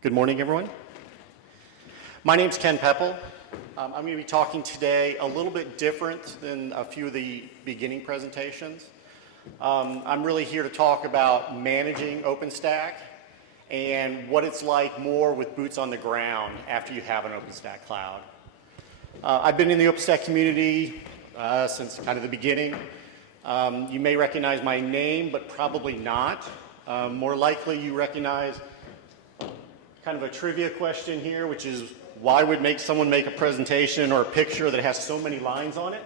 Good morning, everyone. My name's Ken Pepple. I'm going to be talking today a little bit different than a few of the beginning presentations. I'm really here to talk about managing OpenStack and what it's like more with boots on the ground after you have an OpenStack cloud. I've been in the OpenStack community since kind of the beginning. You may recognize my name, but probably not. More likely you recognize kind of a trivia question here, which is why would someone make a presentation or a picture that has so many lines on it?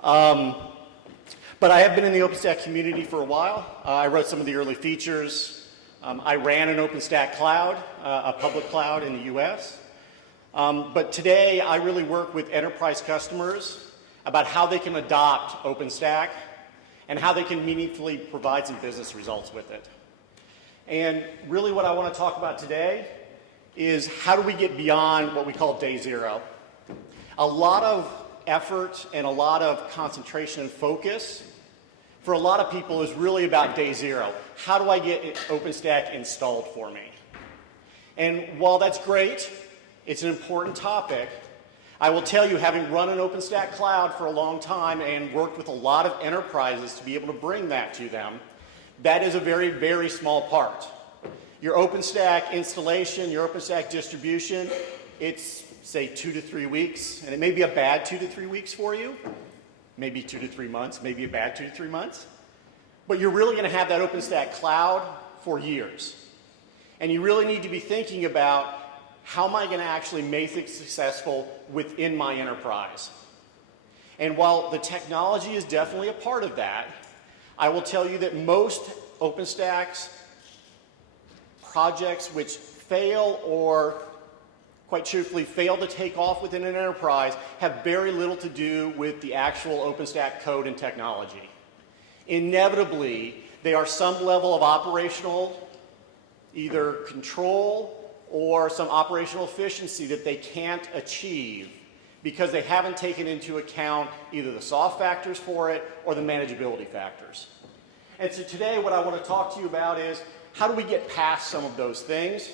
But I have been in the OpenStack community for a while. I wrote some of the early features. I ran an OpenStack cloud, a public cloud in the US. But today I really work with enterprise customers about how they can adopt OpenStack and how they can meaningfully provide some business results with it. And really what I want to talk about today is how do we get beyond what we call day zero. A lot of effort and a lot of concentration and focus for a lot of people is really about day zero. How do I get OpenStack installed for me? And while that's great, it's an important topic, I will tell you, having run an OpenStack cloud for a long time and worked with a lot of enterprises to be able to bring that to them, that is a very, very small part. Your OpenStack installation, your OpenStack distribution, it's, say, 2 to 3 weeks, and it may be a bad 2 to 3 weeks for you, maybe 2 to 3 months, maybe a bad 2 to 3 months, but you're really going to have that OpenStack cloud for years. And you really need to be thinking about how am I going to actually make it successful within my enterprise. And while the technology is definitely a part of that, I will tell you that most OpenStack's projects which fail or, quite truthfully, fail to take off within an enterprise have very little to do with the actual OpenStack code and technology. Inevitably, they are some level of operational either control or some operational efficiency that they can't achieve because they haven't taken into account either the soft factors for it or the manageability factors. And so today what I want to talk to you about is how do we get past some of those things?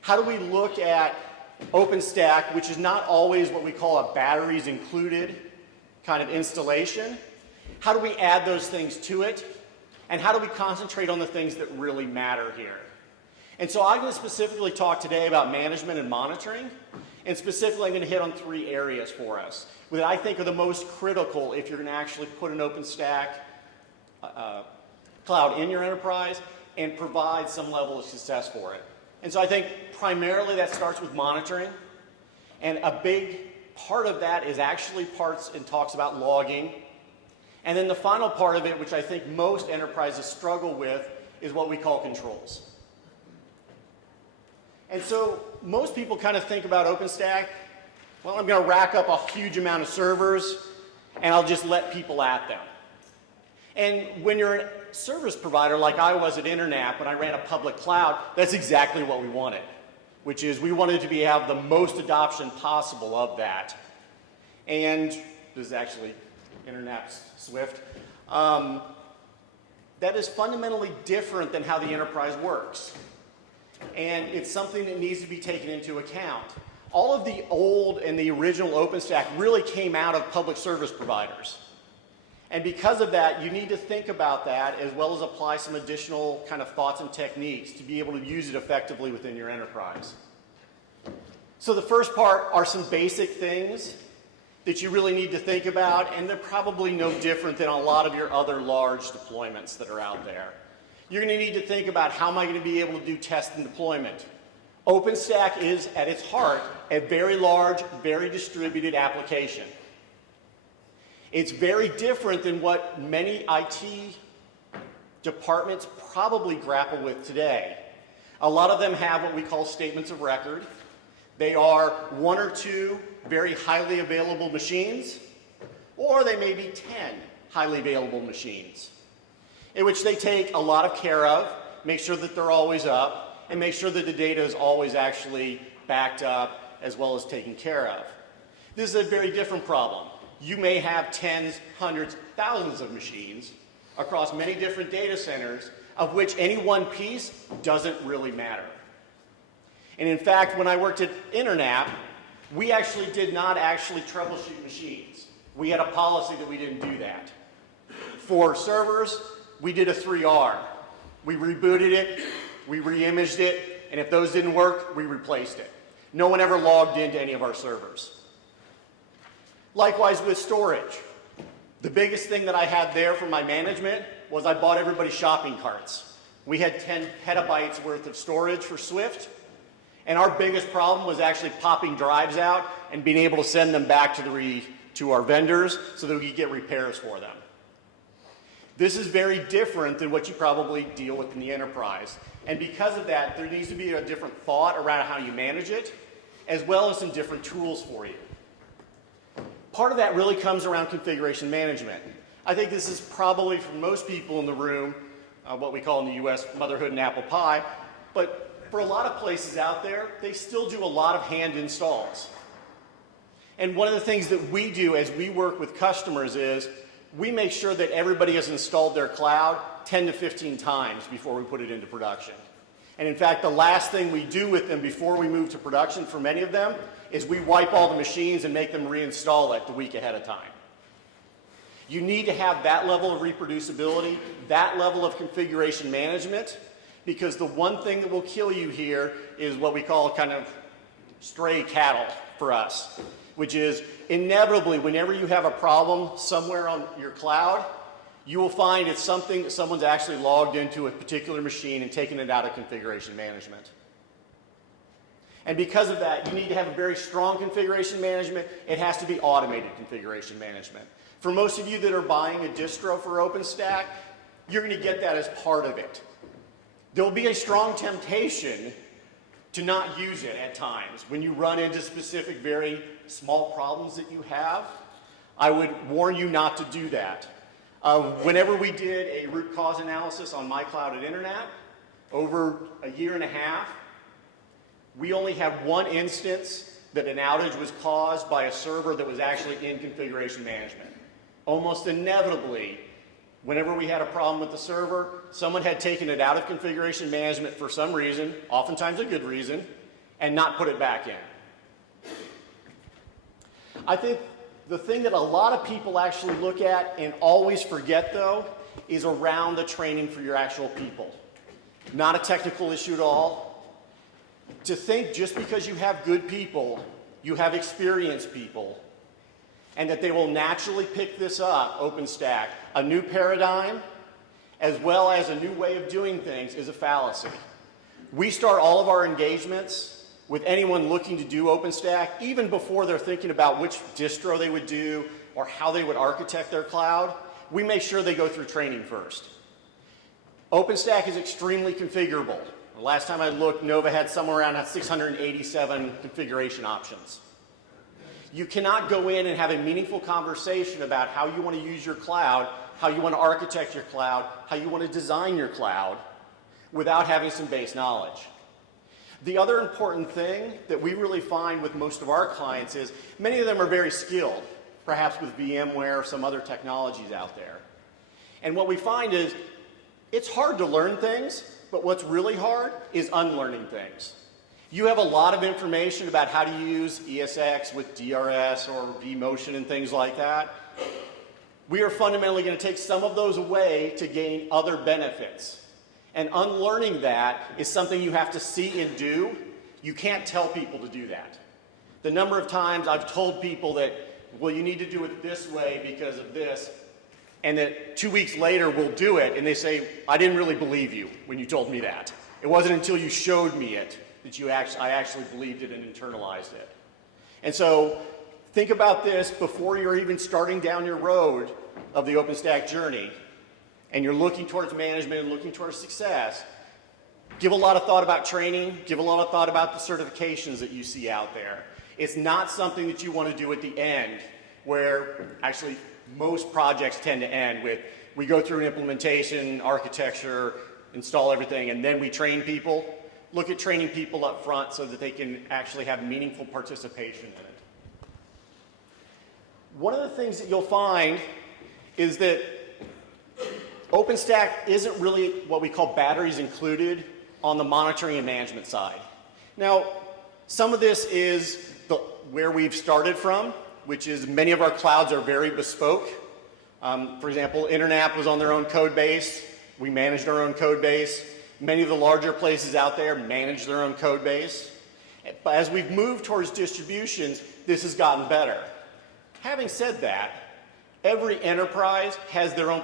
How do we look at OpenStack, which is not always what we call a batteries included kind of installation? How do we add those things to it? And how do we concentrate on the things that really matter here? And so I'm going to specifically talk today about management and monitoring. And specifically, I'm going to hit on 3 areas for us that I think are the most critical if you're going to actually put an OpenStack cloud in your enterprise and provide some level of success for it. And so I think primarily that starts with monitoring. And a big part of that is actually parts and talks about logging. And then the final part of it, which I think most enterprises struggle with, is what we call controls. And so most people kind of think about OpenStack, well, I'm going to rack up a huge amount of servers and I'll just let people at them. And when you're a service provider like I was at Internet when I ran a public cloud, that's exactly what we wanted, which is we wanted to have the most adoption possible of that. And this is actually Internet Swift. That is fundamentally different than how the enterprise works. And it's something that needs to be taken into account. All of the old and the original OpenStack really came out of public service providers. And because of that, you need to think about that as well as apply some additional kind of thoughts and techniques to be able to use it effectively within your enterprise. So the first part are some basic things that you really need to think about, and they're probably no different than a lot of your other large deployments that are out there. You're going to need to think about how am I going to be able to do test and deployment. OpenStack is, at its heart, a very large, very distributed application. It's very different than what many IT departments probably grapple with today. A lot of them have what we call statements of record. They are 1 or 2 very highly available machines, or they may be 10 highly available machines, in which they take a lot of care of, make sure that they're always up, and make sure that the data is always actually backed up as well as taken care of. This is a very different problem. You may have tens, hundreds, thousands of machines across many different data centers, of which any one piece doesn't really matter. And in fact, when I worked at Internap, we actually did not troubleshoot machines. We had a policy that we didn't do that. For servers, we did a 3R. We rebooted it, we re-imaged it, and if those didn't work, we replaced it. No one ever logged into any of our servers. Likewise with storage. The biggest thing that I had there for my management was I bought everybody shopping carts. We had 10 petabytes worth of storage for Swift, and our biggest problem was actually popping drives out and being able to send them back to our vendors so that we could get repairs for them. This is very different than what you probably deal with in the enterprise. And because of that, there needs to be a different thought around how you manage it, as well as some different tools for you. Part of that really comes around configuration management. I think this is probably, for most people in the room, what we call in the US, motherhood and apple pie. But for a lot of places out there, they still do a lot of hand installs. And one of the things that we do as we work with customers is we make sure that everybody has installed their cloud 10 to 15 times before we put it into production. And in fact, the last thing we do with them before we move to production for many of them is we wipe all the machines and make them reinstall it the week ahead of time. You need to have that level of reproducibility, that level of configuration management, because the one thing that will kill you here is what we call kind of stray cattle for us, which is inevitably whenever you have a problem somewhere on your cloud, you will find it's something that someone's actually logged into a particular machine and taken it out of configuration management. And because of that, you need to have a very strong configuration management. It has to be automated configuration management. For most of you that are buying a distro for OpenStack, you're going to get that as part of it. There will be a strong temptation to not use it at times. When you run into specific, very small problems that you have, I would warn you not to do that. Whenever we did a root cause analysis on my cloud at Internap, over a year and a half, we only had one instance that an outage was caused by a server that was actually in configuration management. Almost inevitably, whenever we had a problem with the server, someone had taken it out of configuration management for some reason, oftentimes a good reason, and not put it back in. I think the thing that a lot of people actually look at and always forget, though, is around the training for your actual people. Not a technical issue at all. To think just because you have good people, you have experienced people, and that they will naturally pick this up, OpenStack, a new paradigm, as well as a new way of doing things, is a fallacy. We start all of our engagements with anyone looking to do OpenStack, even before they're thinking about which distro they would do or how they would architect their cloud. We make sure they go through training first. OpenStack is extremely configurable. The last time I looked, Nova had somewhere around 687 configuration options. You cannot go in and have a meaningful conversation about how you want to use your cloud, how you want to architect your cloud, how you want to design your cloud, without having some base knowledge. The other important thing that we really find with most of our clients is many of them are very skilled, perhaps with VMware or some other technologies out there. And what we find is it's hard to learn things, but what's really hard is unlearning things. You have a lot of information about how to use ESX with DRS or vMotion and things like that. We are fundamentally going to take some of those away to gain other benefits. And unlearning that is something you have to see and do. You can't tell people to do that. The number of times I've told people that, well, you need to do it this way because of this, and that 2 weeks later we'll do it, and they say, I didn't really believe you when you told me that. It wasn't until you showed me it that I actually believed it and internalized it. And so think about this before you're even starting down your road of the OpenStack journey, and you're looking towards management and looking towards success. Give a lot of thought about training. Give a lot of thought about the certifications that you see out there. It's not something that you want to do at the end, where actually most projects tend to end with, we go through an implementation, architecture, install everything, and then we train people. Look at training people up front so that they can actually have meaningful participation in it. One of the things that you'll find is that OpenStack isn't really what we call batteries included on the monitoring and management side. Now, some of this is where we've started from, which is many of our clouds are very bespoke. For example, Internet was on their own code base. We managed our own code base. Many of the larger places out there manage their own code base. But as we've moved towards distributions, this has gotten better. Having said that, every enterprise has their own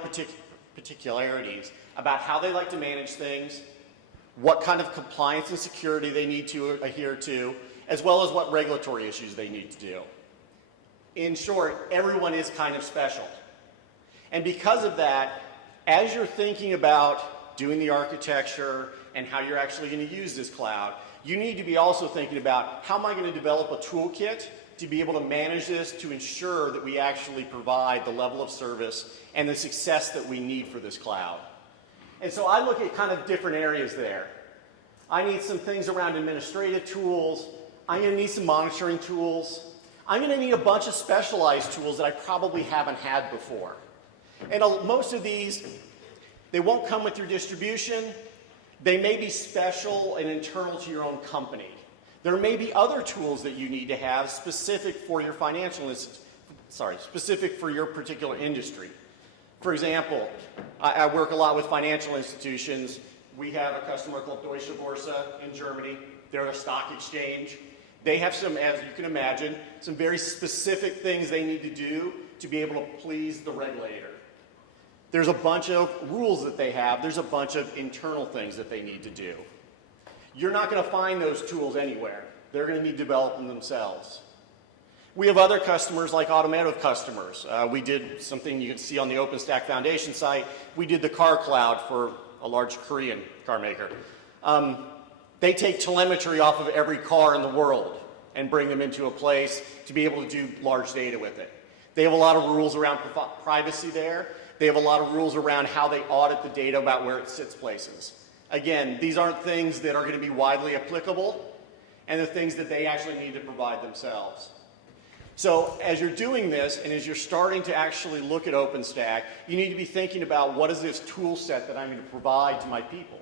particularities about how they like to manage things, what kind of compliance and security they need to adhere to, as well as what regulatory issues they need to do. In short, everyone is kind of special. And because of that, as you're thinking about doing the architecture and how you're actually going to use this cloud, you need to be also thinking about how am I going to develop a toolkit to be able to manage this to ensure that we actually provide the level of service and the success that we need for this cloud. And so I look at kind of different areas there. I need some things around administrative tools. I'm going to need some monitoring tools. I'm going to need a bunch of specialized tools that I probably haven't had before. And most of these, they won't come with your distribution. They may be special and internal to your own company. There may be other tools that you need to have specific for your specific for your particular industry. For example, I work a lot with financial institutions. We have a customer called Deutsche Börse in Germany. They're a stock exchange. They have some, as you can imagine, some very specific things they need to do to be able to please the regulator. There's a bunch of rules that they have. There's a bunch of internal things that they need to do. You're not going to find those tools anywhere. They're going to need to develop them themselves. We have other customers like automotive customers. We did something you can see on the OpenStack Foundation site. We did the car cloud for a large Korean car maker. They take telemetry off of every car in the world and bring them into a place to be able to do large data with it. They have a lot of rules around privacy there. They have a lot of rules around how they audit the data about where it sits places. Again, these aren't things that are going to be widely applicable, and the things that they actually need to provide themselves. So as you're doing this, and as you're starting to actually look at OpenStack, you need to be thinking about what is this tool set that I'm going to provide to my people.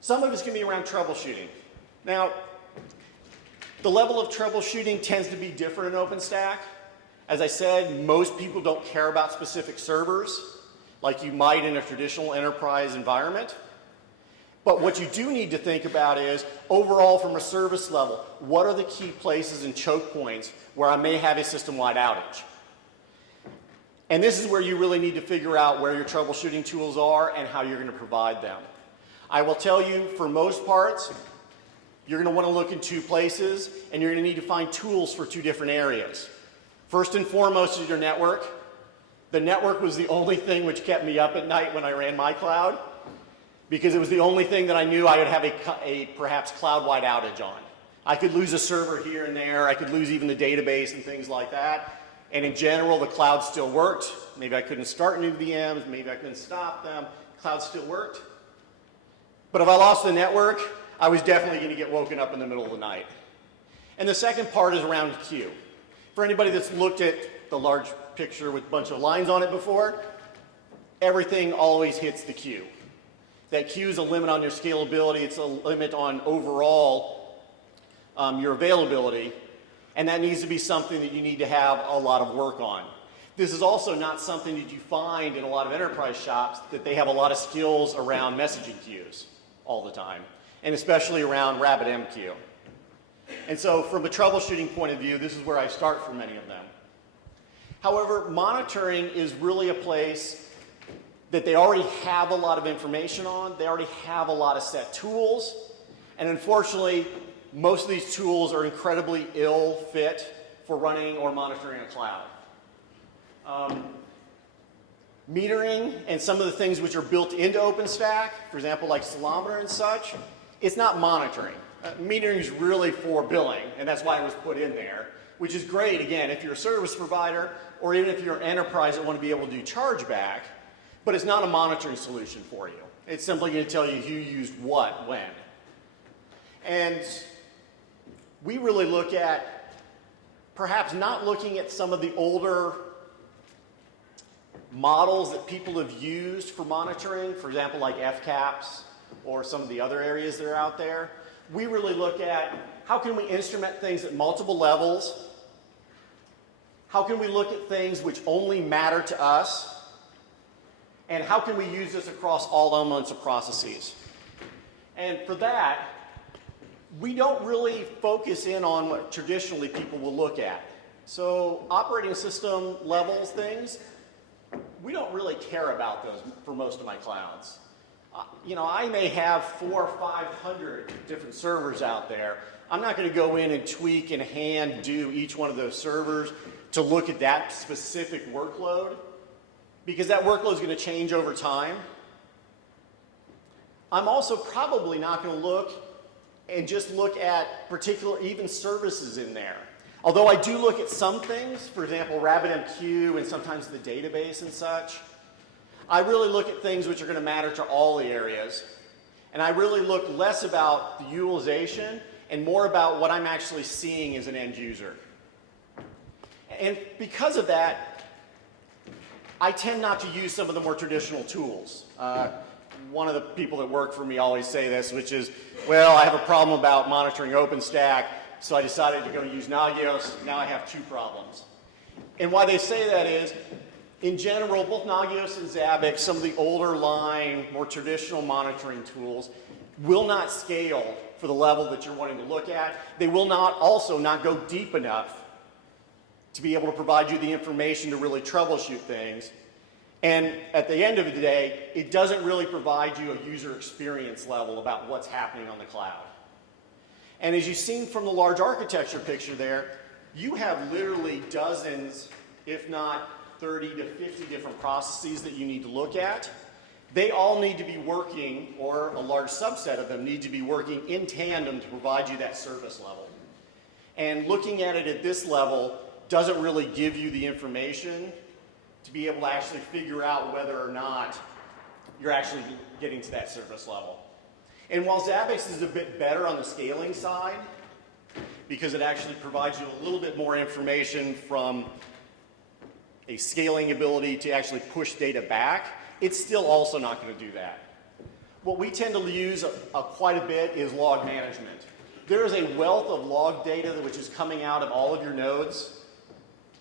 Some of it's going to be around troubleshooting. Now, the level of troubleshooting tends to be different in OpenStack. As I said, most people don't care about specific servers like you might in a traditional enterprise environment. But what you do need to think about is, overall from a service level, what are the key places and choke points where I may have a system-wide outage? And this is where you really need to figure out where your troubleshooting tools are and how you're going to provide them. I will tell you, for most parts, you're going to want to look in two places, and you're going to need to find tools for two different areas. First and foremost is your network. The network was the only thing which kept me up at night when I ran my cloud, because it was the only thing that I knew I would have a perhaps cloud-wide outage on. I could lose a server here and there. I could lose even the database and things like that. And in general, the cloud still worked. Maybe I couldn't start new VMs. Maybe I couldn't stop them. The cloud still worked. But if I lost the network, I was definitely going to get woken up in the middle of the night. And the second part is around queue. For anybody that's looked at the large picture with a bunch of lines on it before, everything always hits the queue. That queue is a limit on your scalability. It's a limit on overall your availability. And that needs to be something that you need to have a lot of work on. This is also not something that you find in a lot of enterprise shops, that they have a lot of skills around messaging queues all the time, and especially around RabbitMQ. And so from a troubleshooting point of view, this is where I start for many of them. However, monitoring is really a place that they already have a lot of information on. They already have a lot of set tools. And unfortunately, most of these tools are incredibly ill fit for running or monitoring a cloud. Metering and some of the things which are built into OpenStack, for example, like Solinea and such, it's not monitoring. Metering is really for billing, and that's why it was put in there, which is great, again, if you're a service provider or even if you're an enterprise that want to be able to do chargeback, but it's not a monitoring solution for you. It's simply going to tell you who used what, when. And we really look at perhaps not looking at some of the older models that people have used for monitoring, for example, like FCAPS or some of the other areas that are out there, we really look at how can we instrument things at multiple levels, how can we look at things which only matter to us, and how can we use this across all elements of processes. And for that, we don't really focus in on what traditionally people will look at. So operating system levels things, we don't really care about those for most of my clouds. You know, I may have 400 or 500 different servers out there. I'm not going to go in and tweak and hand do each one of those servers to look at that specific workload, because that workload is going to change over time. I'm also probably not going to look and just look at particular even services in there. Although I do look at some things, for example, RabbitMQ and sometimes the database and such, I really look at things which are going to matter to all the areas. And I really look less about the utilization and more about what I'm actually seeing as an end user. And because of that, I tend not to use some of the more traditional tools. One of the people that work for me always say this, which is, well, I have a problem about monitoring OpenStack, so I decided to go use Nagios. Now I have 2 problems. And why they say that is, in general, both Nagios and Zabbix, some of the older line, more traditional monitoring tools, will not scale for the level that you're wanting to look at. They will also not go deep enough to be able to provide you the information to really troubleshoot things. And at the end of the day, it doesn't really provide you a user experience level about what's happening on the cloud. And as you've seen from the large architecture picture there, you have literally dozens, if not 30 to 50 different processes that you need to look at. They all need to be working, or a large subset of them need to be working in tandem to provide you that service level. And looking at it at this level doesn't really give you the information to be able to actually figure out whether or not you're actually getting to that service level. And while Zabbix is a bit better on the scaling side, because it actually provides you a little bit more information from a scaling ability to actually push data back, it's still also not going to do that. What we tend to use quite a bit is log management. There is a wealth of log data which is coming out of all of your nodes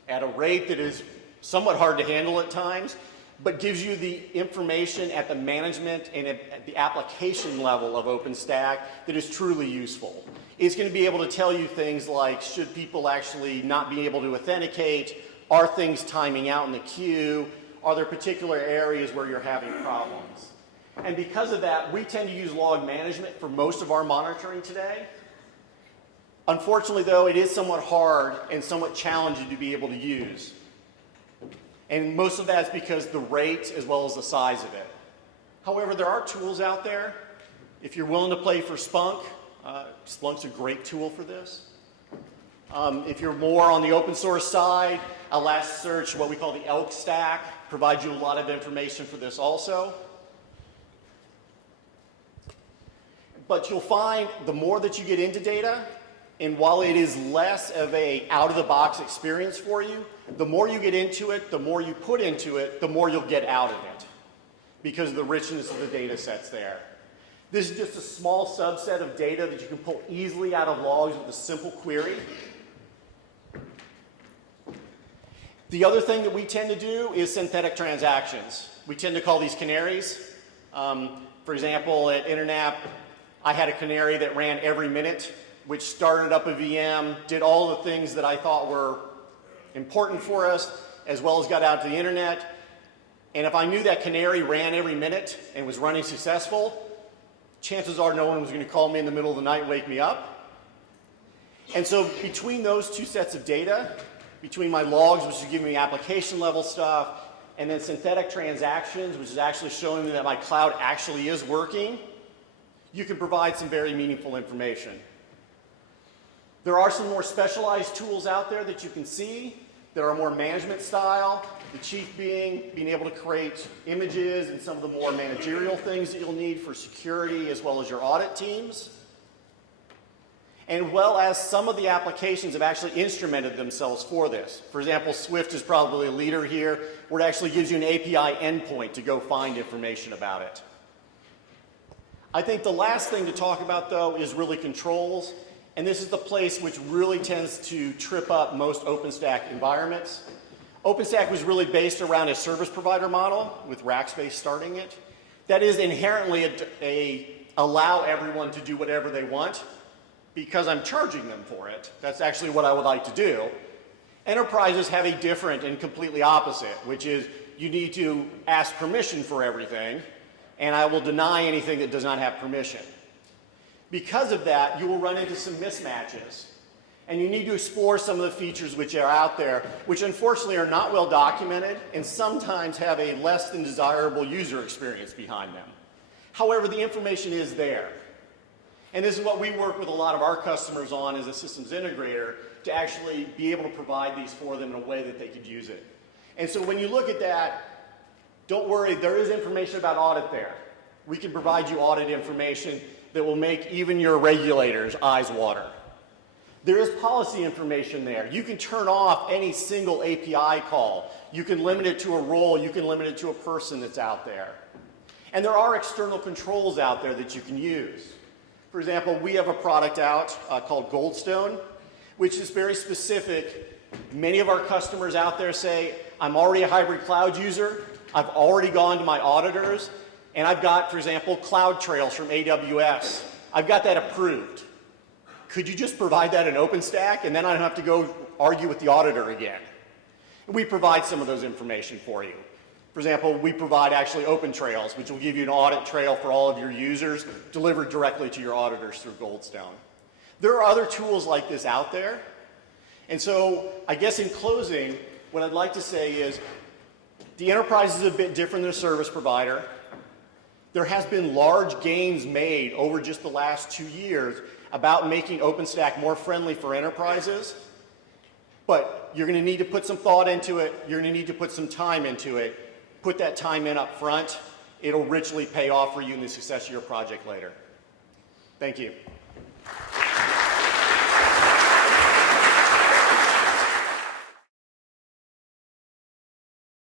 at a rate that is somewhat hard to handle at times, but gives you the information at the management and at the application level of OpenStack that is truly useful. It's going to be able to tell you things like, should people actually not be able to authenticate? Are things timing out in the queue? Are there particular areas where you're having problems? And because of that, we tend to use log management for most of our monitoring today. Unfortunately, though, it is somewhat hard and somewhat challenging to be able to use. And most of that is because the rate as well as the size of it. However, there are tools out there. If you're willing to play for Splunk, Splunk's a great tool for this. If you're more on the open source side, Elasticsearch, what we call the Elk Stack, provides you a lot of information for this also. But you'll find the more that you get into data, and while it is less of a out-of-the-box experience for you, the more you get into it, the more you put into it, the more you'll get out of it, because of the richness of the data sets there. This is just a small subset of data that you can pull easily out of logs with a simple query. The other thing that we tend to do is synthetic transactions. We tend to call these canaries. For example, at Internap, I had a canary that ran every minute, which started up a VM, did all the things that I thought were important for us, as well as got out to the internet. And if I knew that canary ran every minute and was running successful, chances are no one was going to call me in the middle of the night and wake me up. And so between those 2 sets of data, between my logs, which is giving me application level stuff, and then synthetic transactions, which is actually showing me that my cloud actually is working, you can provide some very meaningful information. There are some more specialized tools out there that you can see that are more management style, the chief being able to create images and some of the more managerial things that you'll need for security as well as your audit teams. And well as some of the applications have actually instrumented themselves for this. For example, Swift is probably a leader here, where it actually gives you an API endpoint to go find information about it. I think the last thing to talk about, though, is really controls. And this is the place which really tends to trip up most OpenStack environments. OpenStack was really based around a service provider model with Rackspace starting it. That is inherently allow everyone to do whatever they want because I'm charging them for it. That's actually what I would like to do. Enterprises have a different and completely opposite, which is you need to ask permission for everything, and I will deny anything that does not have permission. Because of that, you will run into some mismatches. And you need to explore some of the features which are out there, which unfortunately are not well documented and sometimes have a less than desirable user experience behind them. However, the information is there. And this is what we work with a lot of our customers on as a systems integrator to actually be able to provide these for them in a way that they could use it. And so when you look at that, don't worry, there is information about audit there. We can provide you audit information that will make even your regulators' eyes water. There is policy information there. You can turn off any single API call. You can limit it to a role. You can limit it to a person that's out there. And there are external controls out there that you can use. For example, we have a product out called Goldstone, which is very specific. Many of our customers out there say, I'm already a hybrid cloud user. I've already gone to my auditors. And I've got, for example, Cloud Trails from AWS. I've got that approved. Could you just provide that in OpenStack, and then I don't have to go argue with the auditor again? And we provide some of those information for you. For example, we provide actually Open Trails, which will give you an audit trail for all of your users delivered directly to your auditors through Goldstone. There are other tools like this out there. And so I guess in closing, what I'd like to say is the enterprise is a bit different than a service provider. There has been large gains made over just the last 2 years about making OpenStack more friendly for enterprises, but you're going to need to put some thought into it. You're going to need to put some time into it. Put that time in up front. It'll richly pay off for you in the success of your project later. Thank you.